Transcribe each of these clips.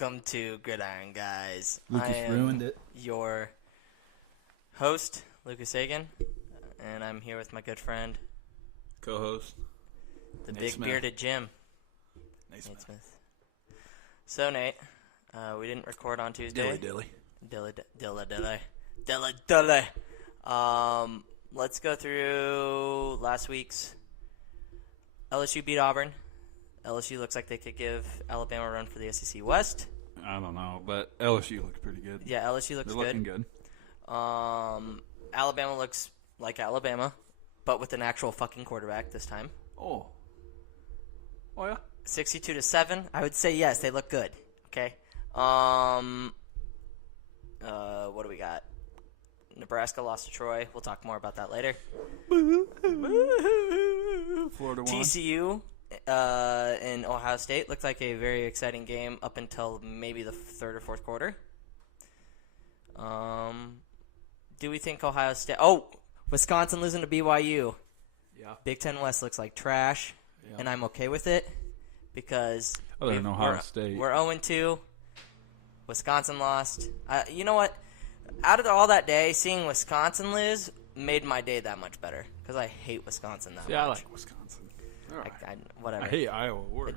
Welcome to Gridiron Guys. Lucas I am ruined it. your host, Lucas Sagan, and I'm here with my good friend, Co-host, the Nate big Smith. bearded Jim. Nate Smith. So, Nate, we didn't record on Tuesday. Dilly. Dilly. Let's go through last week's. LSU beat Auburn. LSU looks like they could give Alabama a run for the SEC West. I don't know, but LSU looks pretty good. Yeah, LSU looks They're looking good. Alabama looks like Alabama, but with an actual fucking quarterback this time. Oh yeah. 62-7. I would say yes, they look good. Okay. What do we got? Nebraska lost to Troy. We'll talk more about that later. Florida won. TCU in Ohio State looked like a very exciting game up until maybe the third or fourth quarter. Do we think Ohio State... Oh, Wisconsin losing to BYU. Yeah. Big Ten West looks like trash, and I'm okay with it because Other than Ohio State. We're 0-2. Wisconsin lost. You know what? Out of all that day, seeing Wisconsin lose made my day that much better because I hate Wisconsin that much. Yeah, I like Wisconsin. Whatever. I hate Iowa worse.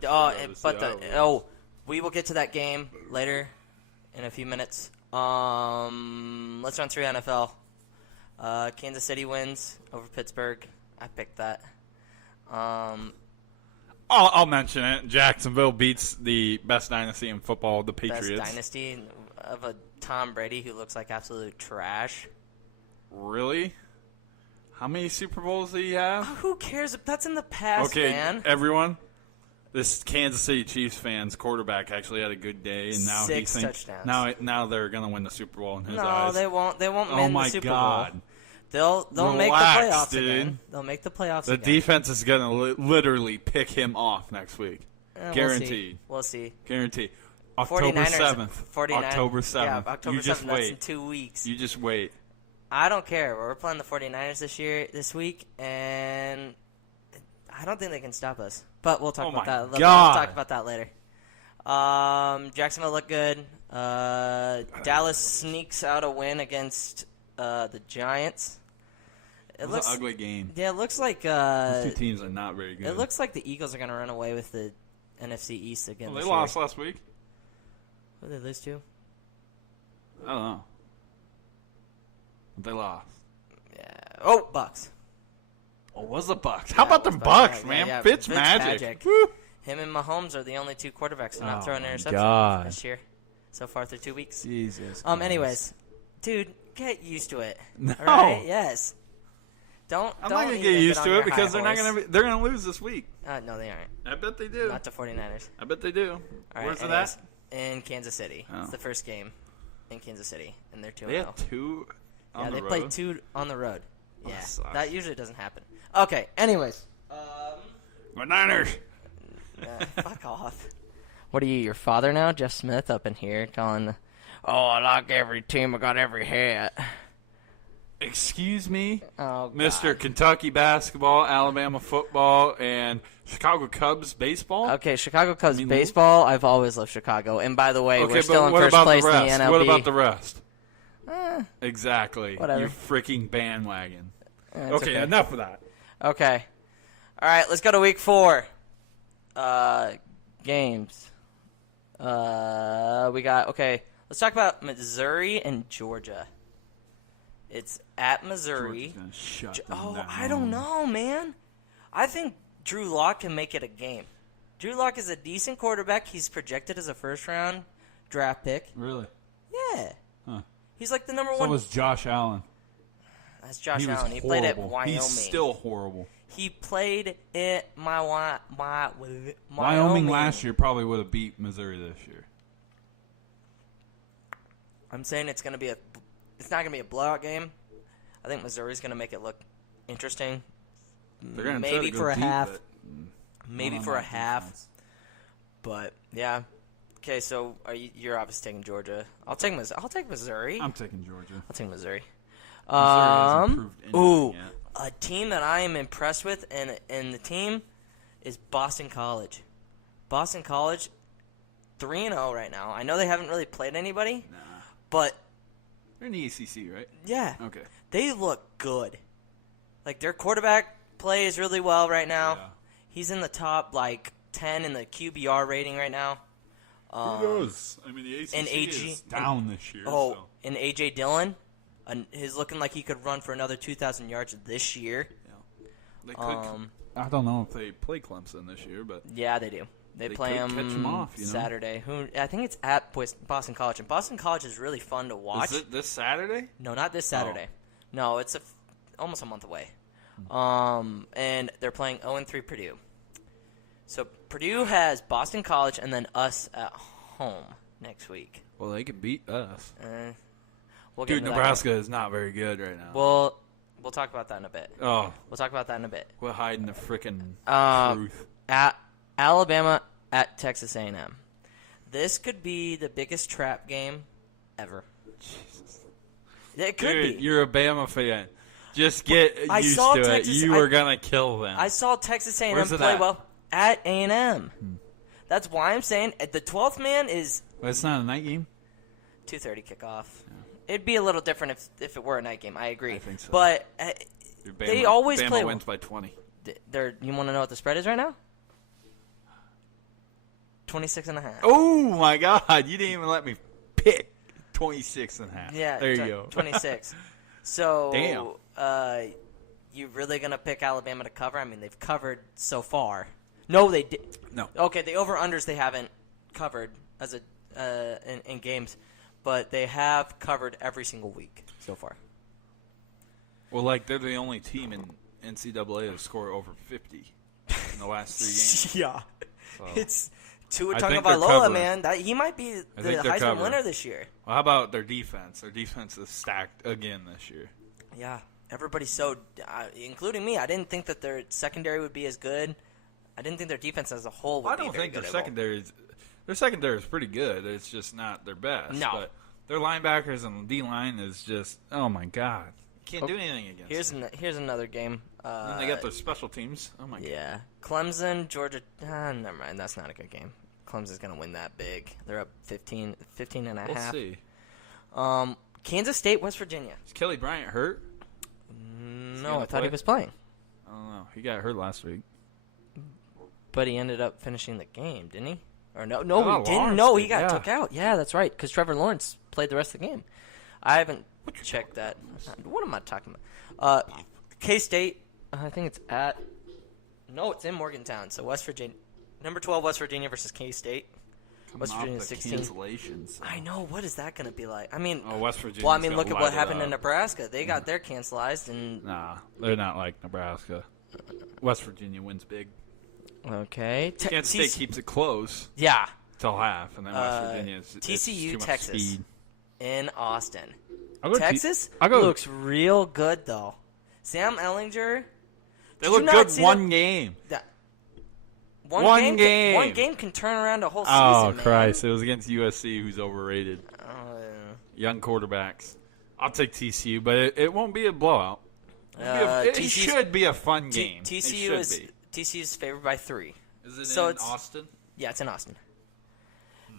We will get to that game later in a few minutes. Let's run through NFL. Kansas City wins over Pittsburgh. I picked that. I'll mention it. Jacksonville beats the best dynasty in football, the Patriots. Best dynasty of a Tom Brady who looks like absolute trash. Really? How many Super Bowls do you have? Who cares? That's in the past, man. Everyone. This Kansas City Chiefs fan's quarterback actually had a good day, and now Six touchdowns. Now they're gonna win the Super Bowl in his No, eyes. they won't. They won't win the Super God. Bowl. They'll make the playoffs again. They'll make the playoffs The again. defense is gonna literally pick him off next week. Guaranteed. We'll see. Guaranteed. October 7th. 49ers. October 7th. Yeah, October 7th. Just That's wait. in 2 weeks. You just wait. I don't care. We're playing the 49ers this week, and I don't think they can stop us. But we'll talk about that. We'll talk about that later. Jacksonville looked good. Dallas sneaks out a win against the Giants. It was an ugly game. Yeah, it looks like These two teams are not very good. It looks like the Eagles are going to run away with the NFC East again. Well, they lost last week. Who did they lose to? I don't know. They lost. Yeah. Oh, Bucks. Oh, it was the Bucks. How about the Bucks, man? Yeah. Fitz magic. Woo. Him and Mahomes are the only two quarterbacks to not throw an interception this year. So far through 2 weeks. Jesus. Anyways, dude, get used to it. No. All right? Yes. I'm not gonna get used to it because they're gonna lose this week. No, they aren't. I bet they do. Not the 49ers. I bet they do. All right, Where's it at? In Kansas City. Oh. It's the first game in Kansas City, and they're 2-0. They have two on the road? Played 2 on the road. Oh, Yeah, that usually doesn't happen. Okay, anyways. My Niners. Fuck off. What are you, your father now? Jeff Smith up in here calling, I like every team. I got every hat. Excuse me? Oh, God. Mr. Kentucky basketball, Alabama football, and Chicago Cubs baseball? Okay, Chicago Cubs baseball. I've always loved Chicago. And by the way, we're still in first place in the NLB. What about the rest? Exactly. Whatever. You freaking bandwagon. Okay, enough of that. Okay. All right, let's go to week 4. Games. Let's talk about Missouri and Georgia. It's at Missouri. Georgia's gonna shut them down. I don't know, man. I think Drew Lock can make it a game. Drew Lock is a decent quarterback. He's projected as a first-round draft pick. Really? Yeah. Huh. He's like the number So one. was Josh Allen. That's Josh Allen. He played at Wyoming. He's still horrible. He played at Wyoming last year probably would have beat Missouri this year. I'm saying it's not going to be a blowout game. I think Missouri's going to make it look interesting. They're going to maybe for a half. Maybe for a half. But yeah. Okay, so you're obviously taking Georgia. I'll take Missouri. I'm taking Georgia. I'll take Missouri. Missouri hasn't proved anything yet. A team that I am impressed with, and the team is Boston College. Boston College 3-0 right now. I know they haven't really played anybody, but they're in the ACC, right? Yeah. Okay. They look good. Like, their quarterback plays really well right now. Yeah. He's in the top, 10 in the QBR rating right now. Who knows? I mean, the ACC is down this year. And A.J. Dillon, he's looking like he could run for another 2,000 yards this year. Yeah. They could. I don't know if they play Clemson this year, but yeah, they do. They play them off, Saturday. I think it's at Boston College, and Boston College is really fun to watch. Is it this Saturday? No, not this Saturday. No, it's almost a month away. And they're playing 0-3 Purdue. So Purdue has Boston College and then us at home next week. Well, they can beat us. Dude, Nebraska is not very good right now. We'll talk about that in a bit. Oh. We'll talk about that in a bit. We're hiding the freaking truth. At Alabama at Texas A&M. This could be the biggest trap game ever. Jesus. It could be. You're a Bama fan. Just get used to it. You are going to kill them. I saw Texas A&M play well at A&M. That's why I'm saying the 12th man is... Well, it's not a night game? 2:30 kickoff. Yeah. It'd be a little different if it were a night game. I agree. I think so. But they always play... Bama wins by 20. You want to know what the spread is right now? 26.5. Oh, my God. You didn't even let me pick 26.5. Yeah. There you go. 26. So... Damn. You really going to pick Alabama to cover? I mean, they've covered so far. No, they did. No. Okay, the over-unders they haven't covered in games, but they have covered every single week so far. Well, they're the only team in NCAA to score over 50 in the last 3 games. Yeah. So, it's Tua Tagovailoa, man. He might be the Heisman winner this year. Well, how about their defense? Their defense is stacked again this year. Yeah. Everybody's so, including me, I didn't think that their secondary would be as good. I didn't think their defense as a whole would be very good. I don't think their secondary is pretty good. It's just not their best. No. But their linebackers and D-line is just, oh, my God. You can't do anything against them. Here's another game. And they got their special teams. Oh, my God. Yeah. Clemson, Georgia. Never mind. That's not a good game. Clemson's going to win that big. They're up 15 and a half. We'll see. Kansas State, West Virginia. Is Kelly Bryant hurt? No, I thought he was playing. I don't know. He got hurt last week. But he ended up finishing the game, didn't he? Or no, he didn't. No, he got took out. Yeah, that's right, because Trevor Lawrence played the rest of the game. I haven't checked that. What am I talking about? K-State, I think it's at... No, it's in Morgantown, so West Virginia. Number 12, West Virginia versus K-State. West Virginia 16. Cancellations. I know. What is that going to be like? I mean, West Virginia. Well, I mean, look at what happened in Nebraska. They got their cancelized, and nah, they're not like Nebraska. West Virginia wins big. Okay. Kansas State keeps it close. Yeah. Till half, and then West Virginia is TCU, Texas, speed. in Austin. Texas looks real good though. Sam Ehlinger. They look good one game. One game. One game can turn around a whole season. Oh, Christ. It was against USC, who's overrated. Young quarterbacks. I'll take TCU, but it won't be a blowout. It should be a fun game. TCU is favored by 3. Is it in Austin? Yeah, it's in Austin.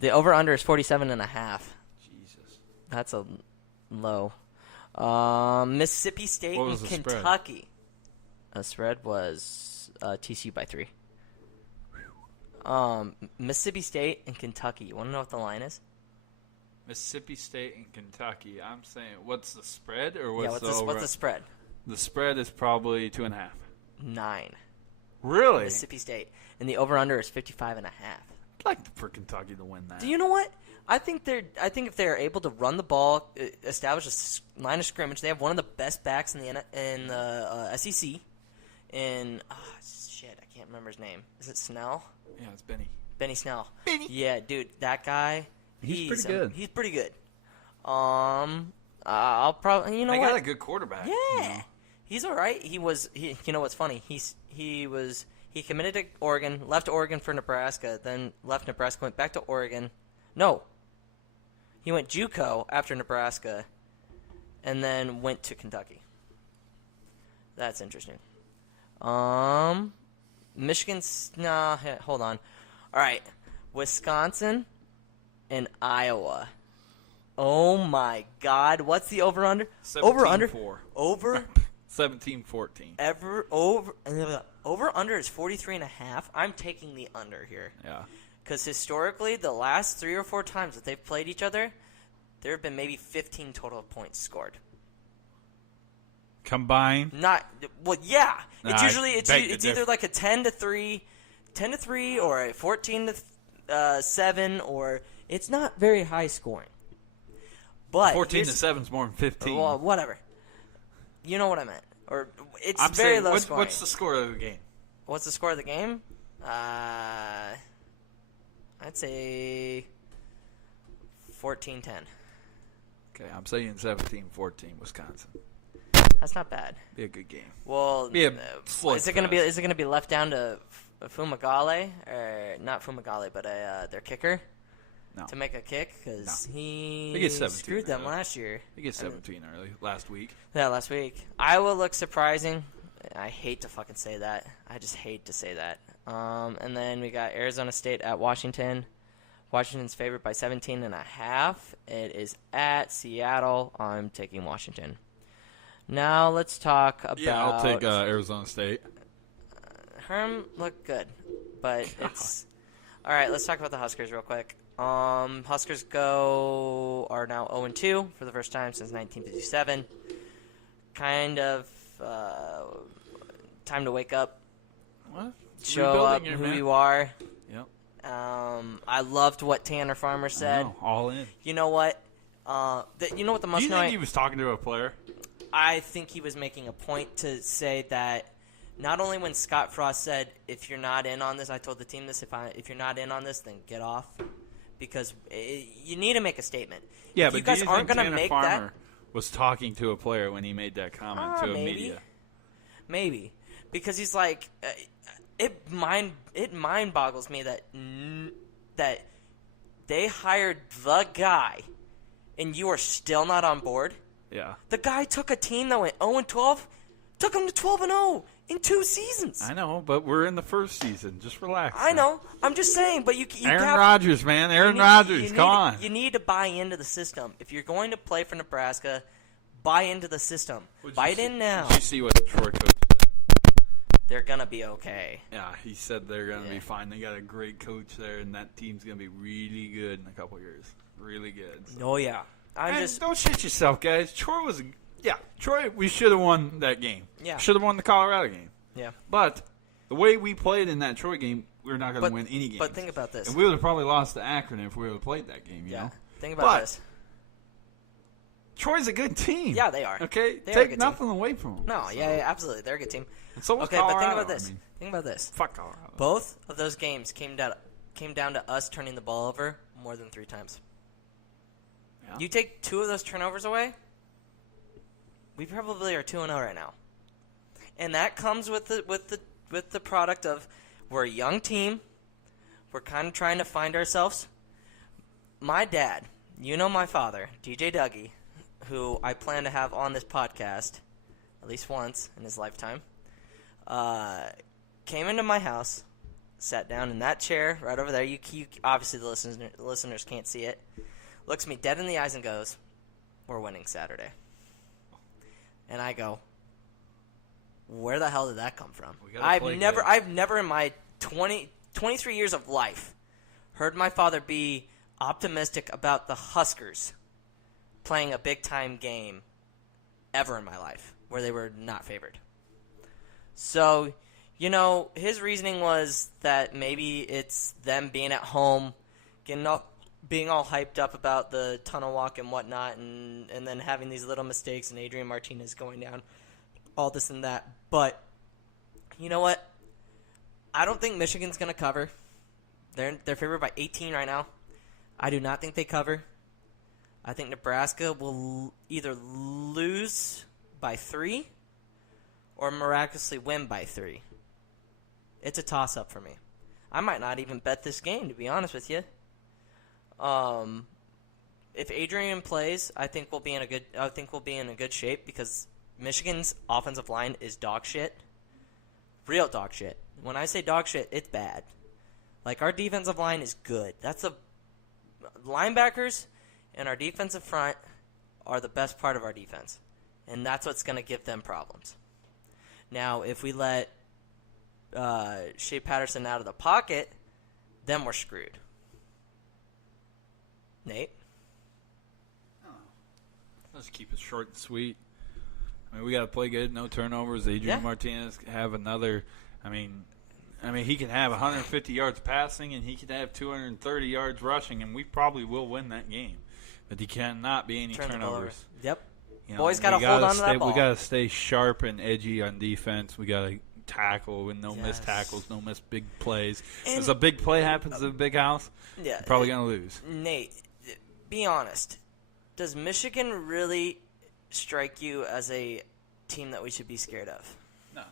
The over-under is 47.5. Jesus. That's a low. Mississippi State and Kentucky. The spread was TCU by 3. Mississippi State and Kentucky. You want to know what the line is? Mississippi State and Kentucky. I'm saying, what's the spread or what's what's the spread? The spread is probably 2.5. 9. Really? Mississippi State, and the over/under is 55.5. I'd like for Kentucky to win that. Do you know what? I think if they're able to run the ball, establish a line of scrimmage, they have one of the best backs in the SEC. And shit, I can't remember his name. Is it Snell? Yeah, it's Benny. Benny Snell. Benny. Yeah, dude, that guy. He's pretty good. He's pretty good. I'll probably. You know what? They got a good quarterback. Yeah, you know? He's all right. You know what's funny? He committed to Oregon, left Oregon for Nebraska, then left Nebraska, went back to Oregon. No. He went JUCO after Nebraska, and then went to Kentucky. That's interesting. Michigan's hold on. All right, Wisconsin in Iowa. Oh, my God. What's the over-under? 17-4. Over? 17-14. Over-under is 43.5. I'm taking the under here. Yeah. Because historically, the last 3 or 4 times that they've played each other, there have been maybe 15 total points scored. Combined? Yeah. It's usually it's either like a 10-3 or a 14-7, or it's not very high scoring. But 14-7 is more than 15. Well, whatever. You know what I meant. Or it's very low scoring. What's the score of the game? What's the score of the game? I'd say 14-10. Okay, I'm saying 17-14 Wisconsin. That's not bad. Be a good game. Well, is it gonna be left down to Fumagale, or not Fumagale, but their kicker? No. To make a kick, because he screwed them last year. He gets 17 early last week. Yeah, last week. Iowa looks surprising. I hate to fucking say that. I just hate to say that. And then we got Arizona State at Washington. Washington's favored by 17.5. It is at Seattle. I'm taking Washington. Now let's talk about... Yeah, I'll take Arizona State. Herm looked good, but it's... All right, let's talk about the Huskers real quick. Huskers are now 0-2 for the first time since 1957. Kind of time to wake up. What? Show up who you are. Yep. I loved what Tanner Farmer said. All in. You know what? You know what the must know? Do you think he was talking to a player? I think he was making a point to say that not only when Scott Frost said, if you're not in on this, I told the team this, if you're not in on this, then get off. Because you need to make a statement. Yeah, if but you guys aren't going to make Farmer was talking to a player when he made that comment to a media? Maybe. Because he's like, it mind boggles me that they hired the guy and you are still not on board. Yeah. The guy took a team that went 0-12, took them to 12-0 in 2 seasons. I know, but we're in the first season. Just relax. I know. I'm just saying, but you Aaron Rodgers, man. Aaron Rodgers, come on. You need to buy into the system. If you're going to play for Nebraska, buy into the system. Buy it in now. Did you see what the Troy coach said? They're going to be okay. Yeah, he said they're going to be fine. They got a great coach there, and that team's going to be really good in a couple years. Really good. So. Oh, yeah. Don't shit yourself, guys. Troy, we should have won that game. Yeah. Should have won the Colorado game. Yeah. But the way we played in that Troy game, we're not going to win any game. But think about this. And we would have probably lost to Akron if we would have played that game, you know? Think about this. Troy's a good team. Yeah, they are. Okay? Take nothing away from them. No, yeah, absolutely. They're a good team. And so was Colorado. But think about this. Think about this. Fuck Colorado. Both of those games came down to us turning the ball over more than 3 times. Yeah. You take 2 of those turnovers away, we probably are 2-0 right now. And that comes with the product of we're a young team. We're kind of trying to find ourselves. My dad, you know my father, DJ Dougie, who I plan to have on this podcast at least once in his lifetime, came into my house, sat down in that chair right over there. You obviously the listeners can't see it. Looks me dead in the eyes and goes, "We're winning Saturday." And I go, "Where the hell did that come from?" I've never in my 23 years of life heard my father be optimistic about the Huskers playing a big-time game ever in my life where they were not favored. So, his reasoning was that maybe it's them being at home, being all hyped up about the tunnel walk and whatnot, and then having these little mistakes and Adrian Martinez going down, all this and that. But you know what? I don't think Michigan's going to cover. They're favored by 18 right now. I do not think they cover. I think Nebraska will either lose by 3 or miraculously win by 3. It's a toss-up for me. I might not even bet this game, to be honest with you. If Adrian plays, I think we'll be in a good shape because Michigan's offensive line is dog shit. Real dog shit. When I say dog shit, it's bad. Like, our defensive line is good. That's linebackers and our defensive front are the best part of our defense, and that's what's going to give them problems. Now, if we let Shea Patterson out of the pocket, then we're screwed. Nate? Let's keep it short and sweet. I mean, we got to play good, no turnovers. Adrian Martinez have another. I mean, he can have 150 yards passing, and he can have 230 yards rushing, and we probably will win that game. But he cannot be any turnovers. Yep. Boys got to hold on to that ball. We got to stay sharp and edgy on defense. We got to tackle with no missed tackles, no missed big plays. If a big play happens at a big house, you're probably going to lose. Nate, be honest. Does Michigan really strike you as a team that we should be scared of? No.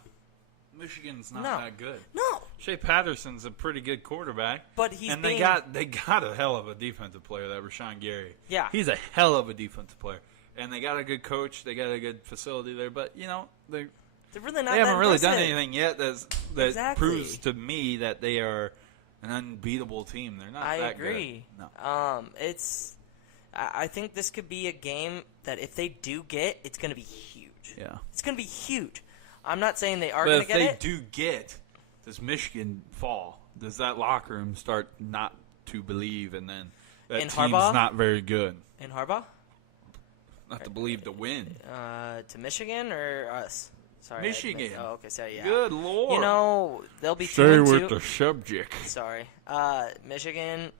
Michigan's not that good. No. Shea Patterson's a pretty good quarterback. But they got a hell of a defensive player, that Rashawn Gary. Yeah. He's a hell of a defensive player. And they got a good coach. They got a good facility there. But, they're really not. They haven't really done anything yet that proves to me that they are an unbeatable team. They're not that good. I agree. No. I think this could be a game that if they do get, it's going to be huge. Yeah. It's going to be huge. I'm not saying they are going to get it. But if they do get, does Michigan fall? Does that locker room start not to believe, and then that team's not very good? In Harbaugh? Not to believe to win. To Michigan or us? Sorry. Michigan. Okay, so yeah. Good Lord. They'll be 2-2. Stay with the subject. Sorry. Michigan,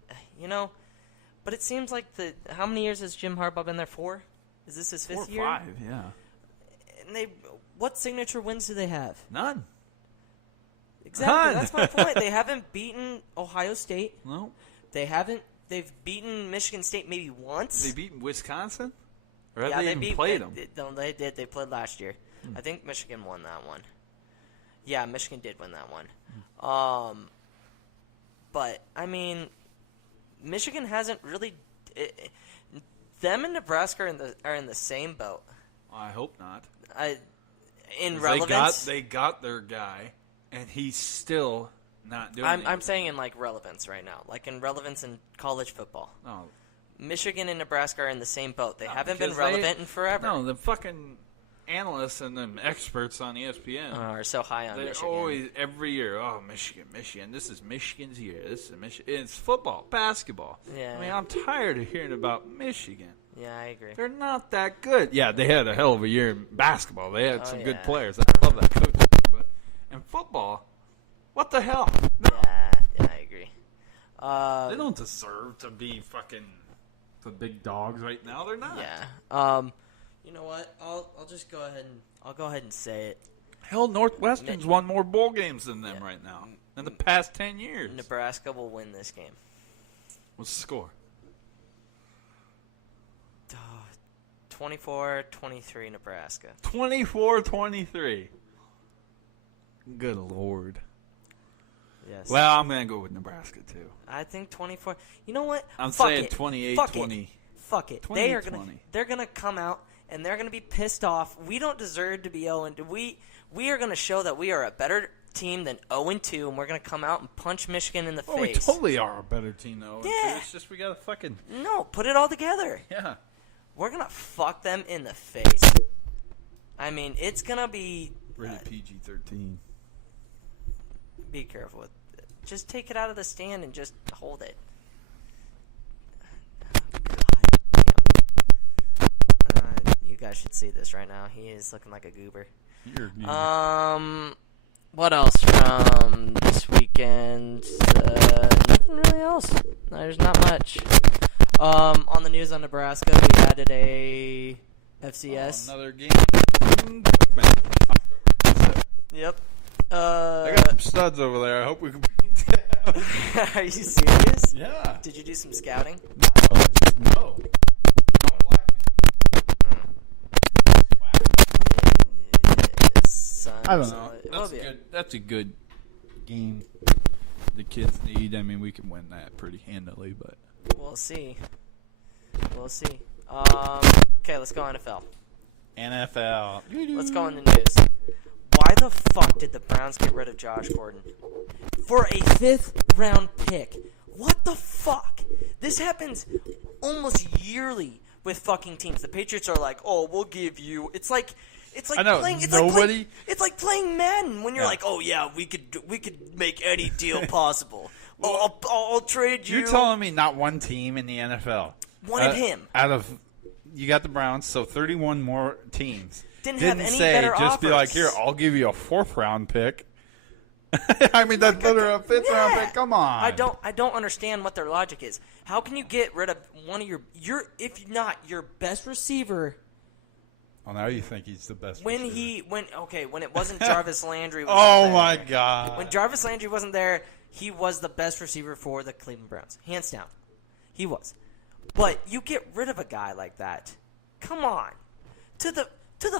but it seems like how many years has Jim Harbaugh been there for? Is this his fifth year? 4 or 5, yeah. And what signature wins do they have? None. Exactly. None. That's my point. They haven't beaten Ohio State. No. They've beaten Michigan State maybe once. They beaten Wisconsin? Or have they even played them? No, they did. They played last year. I think Michigan won that one. Yeah, Michigan did win that one. But, I mean, Michigan hasn't really. Them and Nebraska are in the same boat. I hope not. In relevance, they got their guy, and he's still not doing. I'm saying in relevance right now, in relevance in college football. Oh. Michigan and Nebraska are in the same boat. They haven't been relevant in forever. No, the fucking analysts and the experts on ESPN are so high on Michigan. Always, every year, Michigan. This is Michigan's year. This is Michigan. It's football, basketball. Yeah. I mean, I'm tired of hearing about Michigan. Yeah, I agree. They're not that good. Yeah, they had a hell of a year in basketball. They had some good players. I love that coach. But in football, what the hell? No. Yeah, I agree. They don't deserve to be fucking the big dogs right now. They're not. Yeah. You know what? I'll just go ahead and say it. Hell, Northwestern's won more bowl games than them right now in the past 10 years. Nebraska will win this game. What's the score? 24-23 Nebraska. 24-23. Good Lord. Yes. Well, I'm going to go with Nebraska, too. I think 24. You know what? I'm saying 28-20. Fuck it. They're going to come out, and they're going to be pissed off. We don't deserve to be 0-2. We are going to show that we are a better team than 0-2, and we're going to come out and punch Michigan in the face. We totally are a better team than 0-2. Yeah. It's just we got to fucking... No, put it all together. Yeah. We're going to fuck them in the face. I mean, it's going to be... Rated PG-13. Be careful with it. Just take it out of the stand and just hold it. God damn. You guys should see this right now. He is looking like a goober. What else from this weekend? Nothing really else. There's not much. On the news on Nebraska, we added a FCS. Another game. Yep. I got some studs over there. I hope we can beat them. Are you serious? Yeah. Did you do some scouting? No. I don't know. That's a good game the kids need. I mean, we can win that pretty handily, but we'll see. Okay, let's go NFL. Let's go in the news. Why the fuck did the Browns get rid of Josh Gordon for a 5th round pick? What the fuck? This happens almost yearly with fucking teams. The Patriots are like, "Oh, we'll give you." It's like playing. It's like playing Madden when you're like, "Oh yeah, we could make any deal possible. I'll trade you." You're telling me not one team in the NFL wanted him out of. You got the Browns, so 31 more teams didn't have any better offers. Just be like, here, I'll give you a 4th round pick. I mean, that's better a 5th round pick. Come on. I don't understand what their logic is. How can you get rid of one of your if not your best receiver? Well, now you think he's the best. When it wasn't Jarvis Landry. My God! When Jarvis Landry wasn't there, he was the best receiver for the Cleveland Browns, hands down. He was. But you get rid of a guy like that. Come on, to the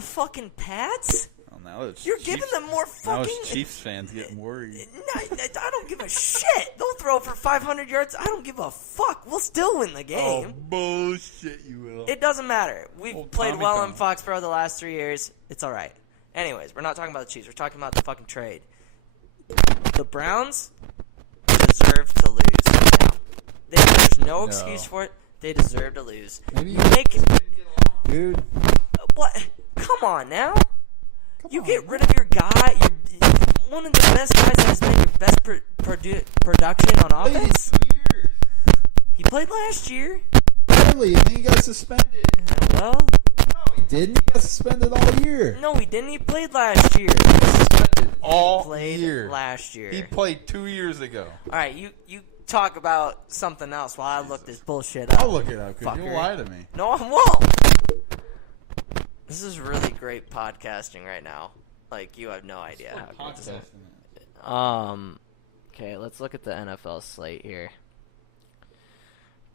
fucking Pats. Now you're giving them more fucking. Now it's Chiefs fans getting worried. I don't give a shit. They'll throw for 500 yards. I don't give a fuck. We'll still win the game. Oh, bullshit, you will. It doesn't matter. We've played well in Foxborough the last 3 years. It's all right. Anyways, we're not talking about the Chiefs. We're talking about the fucking trade. The Browns deserve to lose right now. There's no excuse for it. They deserve to lose. Maybe you make dude. What? Come on now. You get rid of your guy, one of the best guys that has been your best production on offense. He played last year. Really? And then he got suspended. Well, no, he didn't. He got suspended all year. No, he didn't. He played last year. He was suspended all year. Last year. He played 2 years ago. All right, you talk about something else while I look this bullshit up. I'll look it up because you'll lie to me. No, I won't. This is really great podcasting right now. Like, you have no idea how good this is. Okay, let's look at the NFL slate here.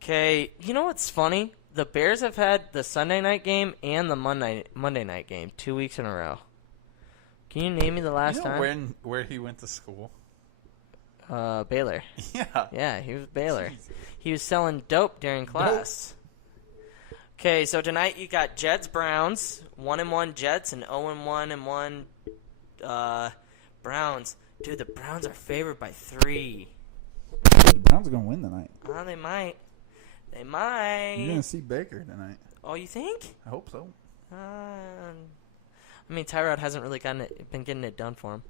Okay, you know what's funny? The Bears have had the Sunday night game and the Monday night game 2 weeks in a row. Can you name me the last time? Where he went to school? Baylor. Yeah. Yeah, he was Baylor. Jesus. He was selling dope during class. Okay, so tonight you got Jets-Browns, 1-1 Jets, and 0-1 Browns. Dude, the Browns are favored by 3. The Browns are going to win tonight. Oh, they might. They might. You're going to see Baker tonight. Oh, you think? I hope so. I mean, Tyrod hasn't really been getting it done for him.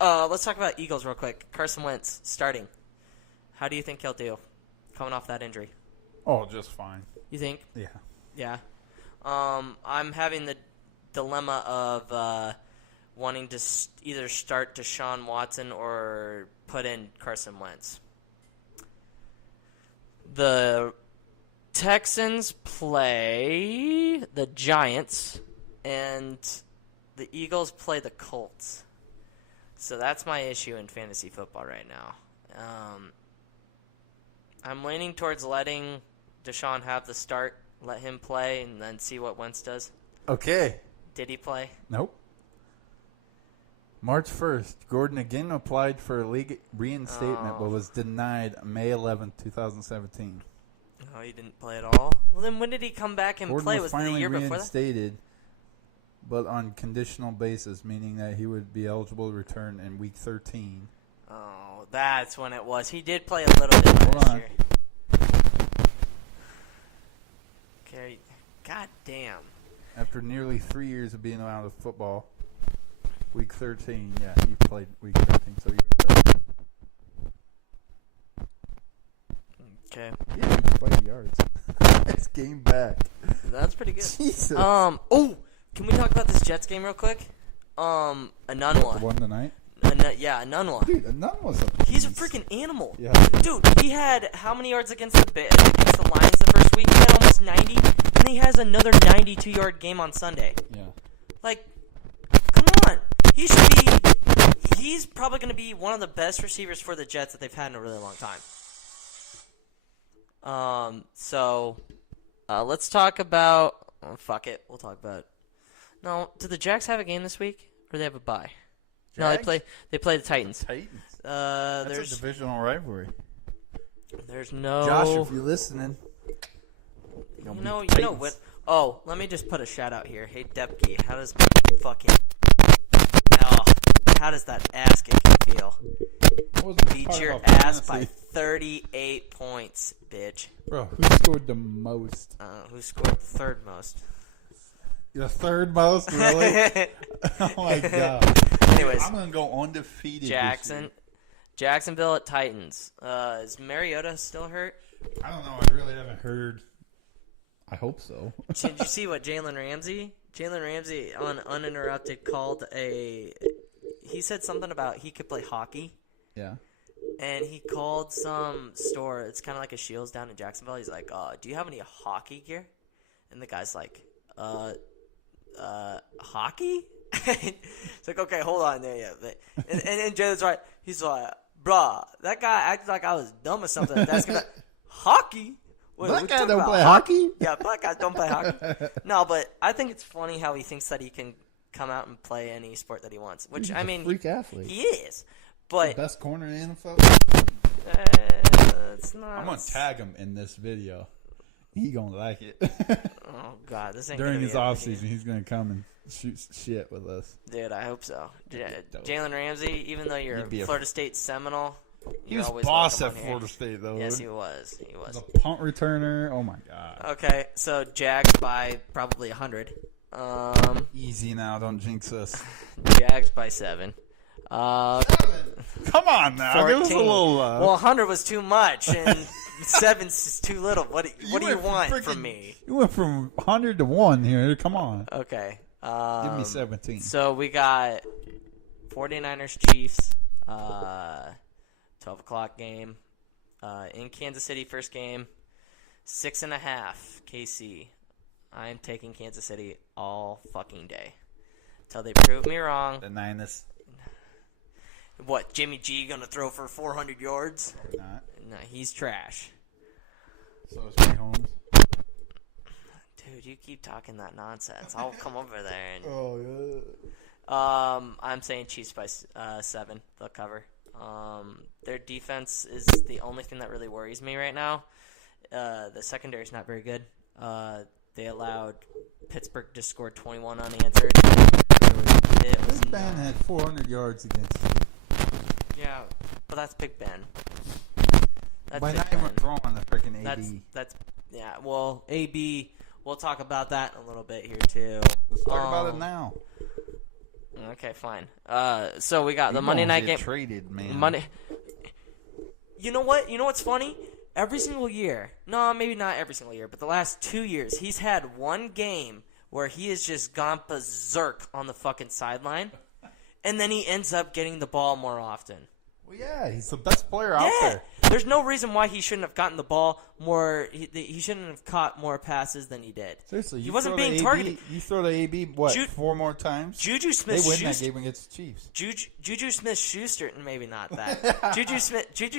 Let's talk about Eagles real quick. Carson Wentz starting. How do you think he'll do coming off that injury? Oh, just fine. You think? Yeah. Yeah. I'm having the dilemma of wanting to either start Deshaun Watson or put in Carson Wentz. The Texans play the Giants, and the Eagles play the Colts. So that's my issue in fantasy football right now. I'm leaning towards letting Deshaun have the start, let him play, and then see what Wentz does. Okay. Did he play? Nope. March 1st, Gordon again applied for a league reinstatement but was denied May 11th, 2017. Oh, he didn't play at all? Well, then when did he come back and Gordon play? Was it the year before that? Reinstated, but on conditional basis, meaning that he would be eligible to return in Week 13. Oh, that's when it was. He did play a little bit last year. Okay. God damn. After nearly 3 years of being out of football, Week 13, yeah, he played Week 13, so you're right. Okay. Yeah, he played yards. It's game back. That's pretty good. Jesus. Oh, can we talk about this Jets game real quick? Anunwa. The one tonight? Anunwa. Dude, Anunwa's he's a freaking animal. Yeah. Dude, he had how many yards against the Lions the first week? He had almost 90, and he has another 92-yard game on Sunday. Yeah. Like, come on. He's probably going to be one of the best receivers for the Jets that they've had in a really long time. Let's talk about... Oh, fuck it. We'll talk about it. No, do the Jags have a game this week? Or do they have a bye? Jags? No, they play the Titans. Titans. That's a divisional rivalry. There's no... Josh, if you're listening... You know what? Oh, let me just put a shout out here. Hey, Depke, how does that ass kick feel? Beat your ass by 38 points, bitch. Bro, who scored the most? Who scored the third most? The third most? Really? Oh, my God. Anyways. I'm going to go undefeated Jacksonville at Titans. Is Mariota still hurt? I don't know. I really haven't heard. I hope so. Did you see what Jalen Ramsey on Uninterrupted called a... He said something about he could play hockey. Yeah. And he called some store. It's kind of like a Shields down in Jacksonville. He's like, do you have any hockey gear? And the guy's like, hockey? It's like, okay, hold on there. Yeah. And Jalen's right. He's like, bruh, that guy acted like I was dumb or something. That's gonna hockey? Black guys don't play hockey? Yeah, black guys don't play hockey. No, but I think it's funny how he thinks that he can come out and play any sport that he wants. Which, He's I mean, a freak athlete. He is. But the best corner in the NFL? It's not. I'm going to tag him in this video. He going to like it. Oh, God. This ain't During his offseason, he's going to come and shoot shit with us. Dude, I hope so. Jalen Ramsey, even though you're a Florida State Seminole, he was boss at Florida State, though. Yes, he was. He was. A punt returner. Oh, my God. Okay, so Jags by probably 100. Easy now. Don't jinx us. Jags by 7. 7? Come on now. 14. Give us a little love. Well, 100 was too much, and 7's too little. What do you want from me? You went from 100 to 1 here. Come on. Okay. Give me 17. So we got 49ers Chiefs, 12 o'clock game in Kansas City, first game, 6.5 KC. I'm taking Kansas City all fucking day until they prove me wrong. The Niners. What, Jimmy G gonna throw for 400 yards? Not. No, he's trash. So is Mahomes. Dude, you keep talking that nonsense. I'll come over there and. Oh yeah. I'm saying Chiefs by 7. They'll cover. Their defense is the only thing that really worries me right now. The secondary is not very good. They allowed Pittsburgh to score 21 unanswered. Big Ben had 400 yards against him. Yeah, but that's Big Ben. By not even throwing the freaking AB. That's yeah. Well, AB. We'll talk about that in a little bit here too. Let's talk about it now. Okay, fine. So we got the Monday night game. Traded, man. Monday. You know what? You know what's funny? Every single year. No, maybe not every single year, but the last 2 years, he's had one game where he has just gone berserk on the fucking sideline, and then he ends up getting the ball more often. Well, yeah, he's the best player out there. There's no reason why he shouldn't have gotten the ball more. He shouldn't have caught more passes than he did. Seriously, he wasn't being targeted. You throw the AB, 4 more times? Juju Smith-Schuster. They win that game against the Chiefs. Juju Smith-Schuster, maybe not that. Juju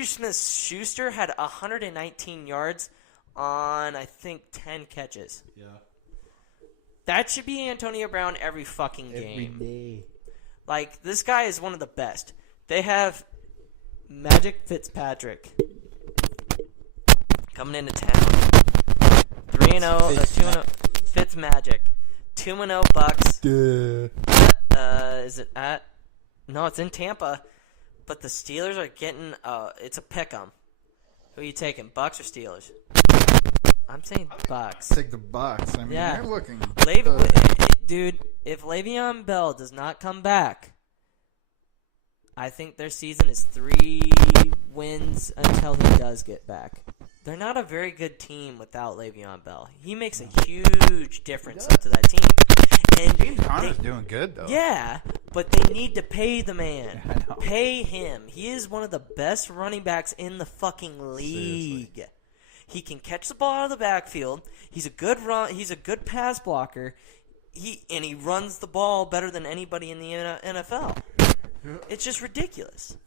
Smith-Schuster had 119 yards on, I think, 10 catches. Yeah. That should be Antonio Brown every fucking game. Every day. Like, this guy is one of the best. They have Magic Fitzpatrick coming into town. 3-0, 2-0. Fitzmagic. 2-0 Bucks. Is it at? No, it's in Tampa. But the Steelers are getting. It's a pick'em. Who are you taking, Bucks or Steelers? I'm saying Bucks. Take the Bucks. I mean, they're looking. Dude, if Le'Veon Bell does not come back, I think their season is 3 wins until he does get back. They're not a very good team without Le'Veon Bell. He makes a huge difference to that team. And James Conner's doing good, though. Yeah, but they need to pay the man. I know. Pay him. He is one of the best running backs in the fucking league. Seriously. He can catch the ball out of the backfield. He's a good pass blocker. He runs the ball better than anybody in the NFL. It's just ridiculous.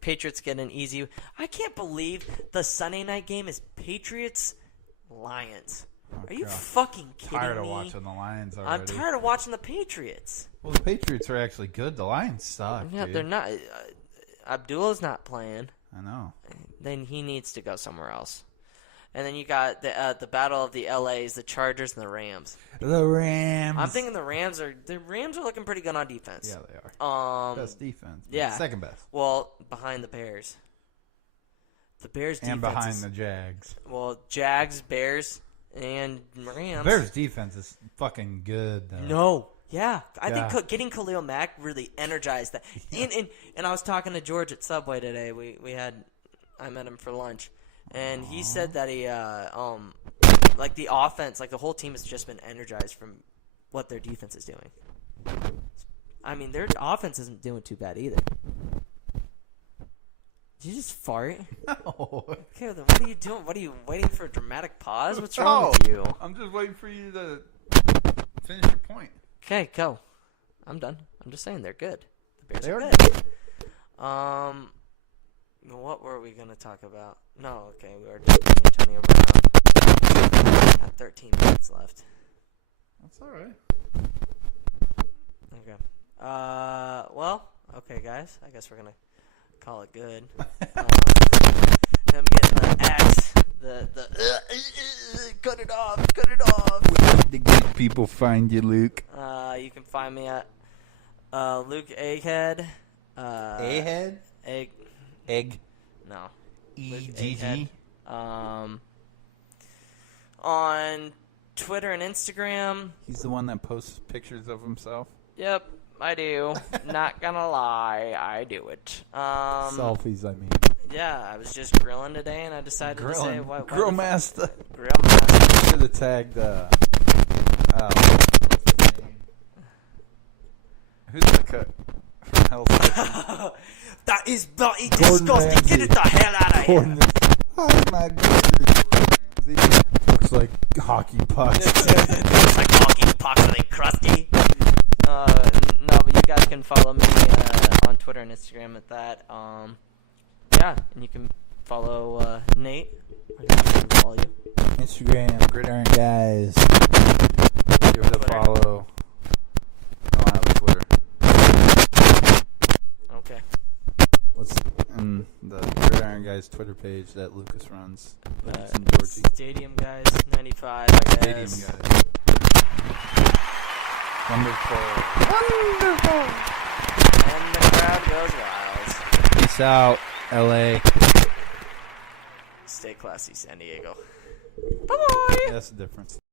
Patriots get an easy. I can't believe the Sunday night game is Patriots-Lions. Are you fucking kidding me? I'm tired of watching the Lions already. I'm tired of watching the Patriots. Well, the Patriots are actually good. The Lions suck. Yeah, dude. they're not. Abdullah's not playing. I know. Then he needs to go somewhere else. And then you got the battle of the LAs, the Chargers and the Rams. The Rams. I'm thinking the Rams are looking pretty good on defense. Yeah, they are. Best defense. Yeah. Second best. Well, behind the Bears. The Bears defense. And behind the Jags. Well, Jags, Bears, and Rams. Bears defense is fucking good, though. No. Yeah. I think getting Khalil Mack really energized that. Yeah. And I was talking to George at Subway today. I met him for lunch. And he said that he, like the offense, like the whole team has just been energized from what their defense is doing. I mean, their offense isn't doing too bad either. Did you just fart? No. Okay, then what are you doing? What are you waiting for a dramatic pause? What's wrong with you? I'm just waiting for you to finish your point. Okay, go. I'm done. I'm just saying they're good. The Bears are good. What were we going to talk about? No, okay, we were talking Antonio Brown. Got 13 minutes left. That's all right. Okay. Well, okay, guys. I guess we're going to call it good. I'm getting the X. Cut it off. Where did the good people find you, Luke? You can find me at Luke Egghead. Egghead? Egg. No. EGG. On Twitter and Instagram. He's the one that posts pictures of himself? Yep, I do. Not gonna lie, I do it. Selfies, I mean. Yeah, I was just grilling today, and I decided to say... Grill Master. Grill Master. Should have tagged... who's the cook? That is bloody disgusting. Get it the hell out of here. Oh my goodness. Looks like hockey pucks. Looks like hockey pucks. Are they crusty? No, but you guys can follow me on Twitter and Instagram at that. Yeah, and you can follow Nate. I can follow you. Instagram, Gridiron Guys. Give it a follow. I don't have a Twitter. Okay. What's in the Gridiron Guys Twitter page that Lucas runs? Stadium Guys 95, I guess. Stadium Guys. Wonderful. And the crowd goes wild. Peace out, LA. Stay classy, San Diego. Bye-bye. That's the difference.